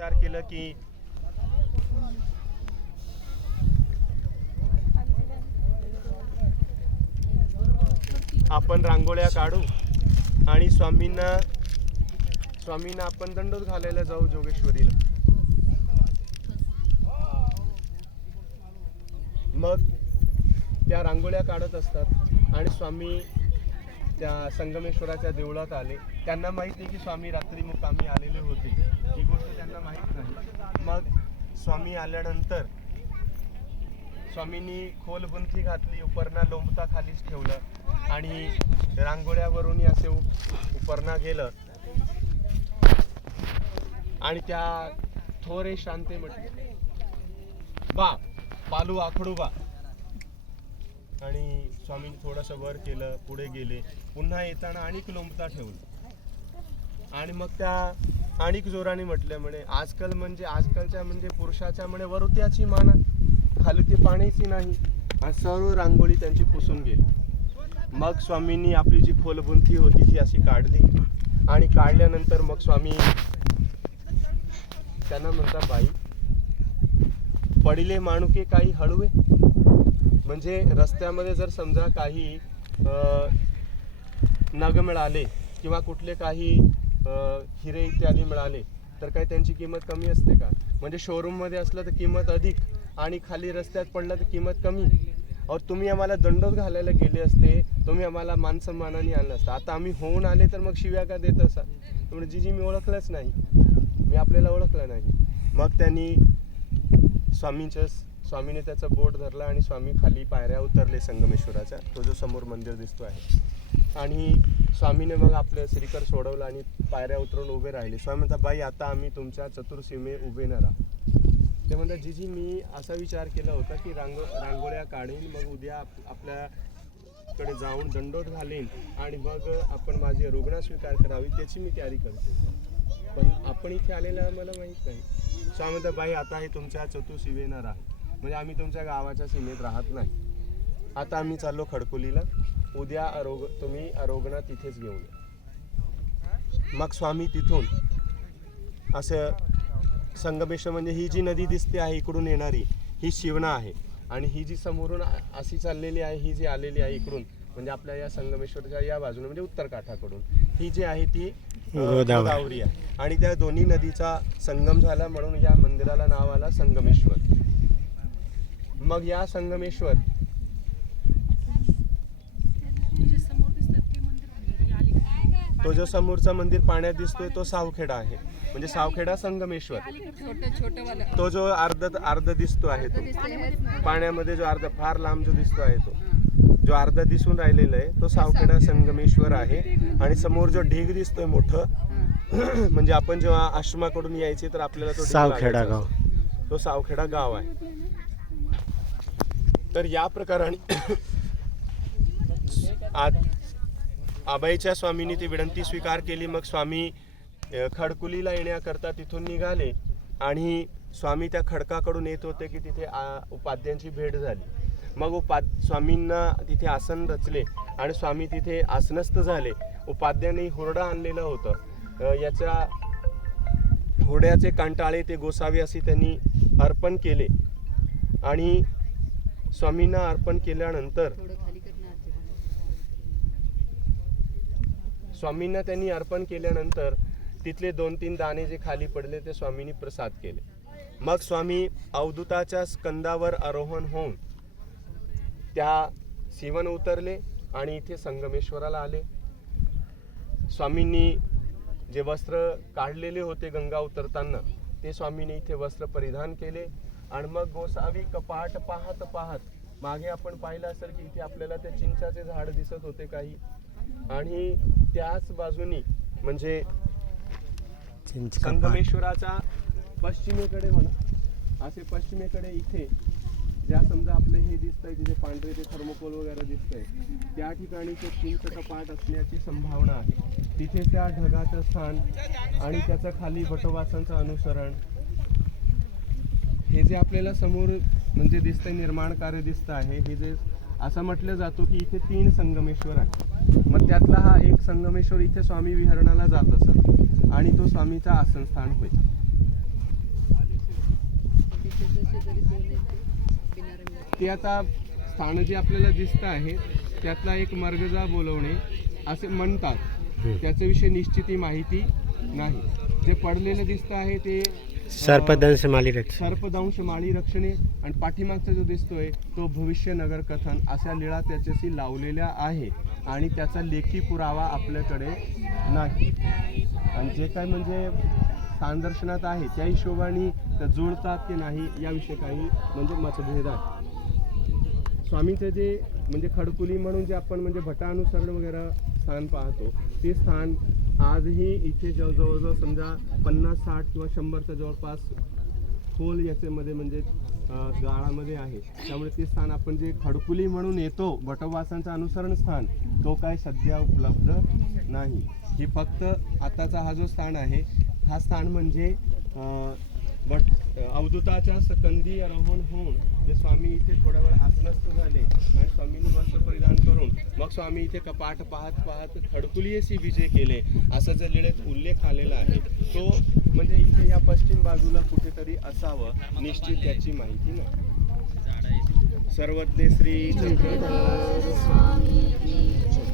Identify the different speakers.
Speaker 1: विचार केलं की आपण रांगोळ्या काढू आणि स्वामींना स्वामींना आपण दंडोत घालायला जाऊ जोगेश्वरीला. मग त्या रांगोळ्या काढत असतात आणि स्वामी त्या संगमेश्वराच्या देवळात आले. त्यांना माहिती नाही की स्वामी रात्री मुक्कामी आलेले होते. ही गोष्ट त्यांना माहीत नाही. मग स्वामी आल्यानंतर स्वामींनी खोलबुंथी घातली उपरणा लोंबता खालीच ठेवलं आणि रांगोळ्यावरून असे उप- उपरणा गेलं. आणि त्या थोरे शांते म्हटले बा पालू आखडू बा. आणि स्वामींनी थोडंसं वर केलं पुढे गेले. पुन्हा येताना आणिक लोंबता ठेवलं. आणि मग त्या आणिक जोराने म्हटलं म्हणे. आजकाल म्हणजे आजकालच्या म्हणजे पुरुषाच्या म्हणे वरुत्याची माना खाली ते पाण्याची नाही. आणि सर्व रांगोळी त्यांची पुसून गेली. मग स्वामींनी आपली जी खोलबुंथी होती ती अशी काढली. आणि काढल्यानंतर मग स्वामी त्यांना म्हणता बाई पडिले माणुके काही हळवे? म्हणजे रस्त्यामध्ये जर समजा काही नग मिळाले किंवा कुठले काही हिरे इत्यादी मिळाले तर काय त्यांची किंमत कमी असते का? म्हणजे शोरूममध्ये असलं तर किंमत अधिक आणि खाली रस्त्यात पडलं तर किंमत कमी. अहो तुम्ही आम्हाला दंडोत घालायला गेले असते तुम्ही आम्हाला मान सन्मानाने आणलं असतं. आता आम्ही होऊन आले तर मग शिव्या का देत असा म्हणजे जीजी मी ओळखलंच नाही. मी आपल्याला ओळखलं नाही. मग त्यांनी स्वामींच्या स्वामीने त्याचा बोट धरला आणि स्वामी खाली पायऱ्या उतरले संगमेश्वराचा तो जो समोर मंदिर दिसतो आहे. आणि स्वामीने मग आपलं श्रीकर सोडवलं आणि पायऱ्या उतरून उभे राहिले. स्वामी म्हणतात बाई आता आम्ही तुमच्या चतुर्सीमे उभे न राहा ते म्हणतात जीजी मी असा विचार केला होता की रांगो रांगोळ्या काढीन मग उद्या आप- आपल्याकडे जाऊन दंडोत घालीन आणि मग आपण माझी रुग्ण स्वीकार करावी त्याची मी तयारी करते. पण आपण इथे आलेलं आम्हाला माहीत नाही. स्वामी म्हणतात बाई आता हे तुमच्या चतुर्सीमेनं राहा. म्हणजे आम्ही तुमच्या गावाच्या सीमेत राहत नाही. आता आम्ही चाललो खडकोलीला. उद्या आरोग तुम्ही आरोग्यात तिथेच घेऊन या. मग स्वामी तिथून असं संगमेश्वर म्हणजे ही जी नदी दिसते आहे इकडून येणारी ही शिवना आहे आणि ही जी समोरून अशी चाललेली आहे ही जी आलेली आहे इकडून म्हणजे आपल्या या संगमेश्वरच्या या बाजूने म्हणजे उत्तर काठाकडून ही जी आहे ती.
Speaker 2: गोदावरी
Speaker 1: आहे आणि त्या दोन्ही नदीचा संगम झाला म्हणून या मंदिराला नाव आला संगमेश्वर मग या संगमेश्वर
Speaker 3: जे समोर दिसतात ते मंदिर आहे, ते अलीकडे.
Speaker 1: तो जो समोरचा मंदिर पाण्यात दिसतोय तो सावखेडा आहे. म्हणजे सावखेडा संगमेश्वर. तो जो अर्ध अर्ध दिसतो आहे तो. पाण्यामध्ये जो अर्ध फार लांब जो दिसतो आहे तो. जो अर्ध दिसून राहिलेला आहे तो सावखेडा संगमेश्वर आहे. आणि समोर जो ढीग दिसतोय मोठं म्हणजे आपण जेव्हा आश्रमाकडून यायचे तर आपल्याला तो
Speaker 2: सावखेडा गाव.
Speaker 1: तो सावखेडा गाव आहे. तर या प्रकाराने आज आबाईच्या स्वामींनी ती विनंती स्वीकार केली. मग स्वामी खडकुलीला येण्याकरता तिथून निघाले आणि स्वामी त्या खडकाकडून येत होते की तिथे आ, उपाध्यांची भेट झाली. मग उपाद स्वामींना तिथे आसन रचले आणि स्वामी तिथे आसनस्थ झाले. उपाध्याने हुरडा आणलेलं होतं. याच्या हुरड्याचे कांटाळे ते गोसावे असे त्यांनी अर्पण केले. आणि स्वामींना अर्पण केल्यानंतर स्वामींना त्यांनी अर्पण केल्यानंतर तिथले दोन तीन दाणे जे खाली पडले ते स्वामींनी प्रसाद केले. मग स्वामी अवधूताच्या स्कंदावर आरोहण होऊन त्या शिवन उतरले आणि इथे संगमेश्वराला आले. स्वामींनी जे वस्त्र काढलेले होते गंगा उतरताना ते स्वामींनी इथे वस्त्र परिधान केले. आणि मग गोसावी कपाट पाहत पाहत मागे आपण पाहिलं असेल की इथे आपल्याला ते चिंचाचे झाड दिसत होते काही. आणि त्याच बाजूनी म्हणजे. संगमेश्वराचा पश्चिमेकडे म्हणा असे पश्चिमेकडे इथे ज्या समजा आपलं हे दिसतंय तिथे पांढरे ते थर्मोकोल वगैरे दिसतंय त्या ठिकाणी ते चिंच कपाट असण्याची संभावना आहे तिथे त्या ढगाचं स्थान आणि त्याचं खाली भटवासांचं अनुसरण हे जे आपल्याला समोर म्हणजे दिसतंय निर्माण कार्य दिसतं आहे हे जे असं म्हटलं जातो की इथे तीन संगमेश्वर आहे मग त्यातला हा एक संगमेश्वर इथे स्वामी विहरणाला जात असत आणि तो स्वामीचा आसन स्थान होईल ते आता स्थान जे आपल्याला दिसत आहे त्यातला एक मर्गजा बोलवणे असे म्हणतात. त्याच्याविषयी निश्चिती माहिती नाही. जे पडलेलं दिसत आहे ते
Speaker 2: सर्पदंश माळी
Speaker 1: सर्पदंश माळी रक्षणे आणि पाठीमागचा जो दिसतोय तो भविष्य नगर कथन अशा लिळा त्याच्याशी लावलेल्या आहे. आणि त्याचा लेखी पुरावा आपल्याकडे नाही. आणि जे काय म्हणजे स्थानदर्शनात आहे त्या हिशोबाने जुळतात की नाही याविषयी काही म्हणजे मतभेद आहे स्वामीचं जे म्हणजे खडकुली म्हणून जे आपण म्हणजे भटानुसरण वगैरे स्थान पाहतो ते स्थान आजही इथे जवळ जवळजवळ समजा पन्नास साठ किंवा शंभरच्या जवळपास खोल याच्यामध्ये म्हणजे गाळामध्ये आहे. त्यामुळे ते स्थान आपण जे खडकुली म्हणून येतो भटवासांचं अनुसरण स्थान तो काय सध्या उपलब्ध नाही. हे फक्त आताचा हा जो स्थान आहे हा स्थान म्हणजे बट अवधूताच्या सकंदी राहून होऊन जे स्वामी इथे थोड्या वेळ आसनस्थ झाले आणि स्वामींनी वस्त्र परिधान करून मग स्वामी इथे कपाट पाहत पाहत खडकुलीयसी विजय केले. असं जर लिळेत उल्लेख आलेला आहे तो म्हणजे इथे या पश्चिम बाजूला कुठेतरी असावं निश्चित त्याची माहिती नाही. सर्वज्ञ श्री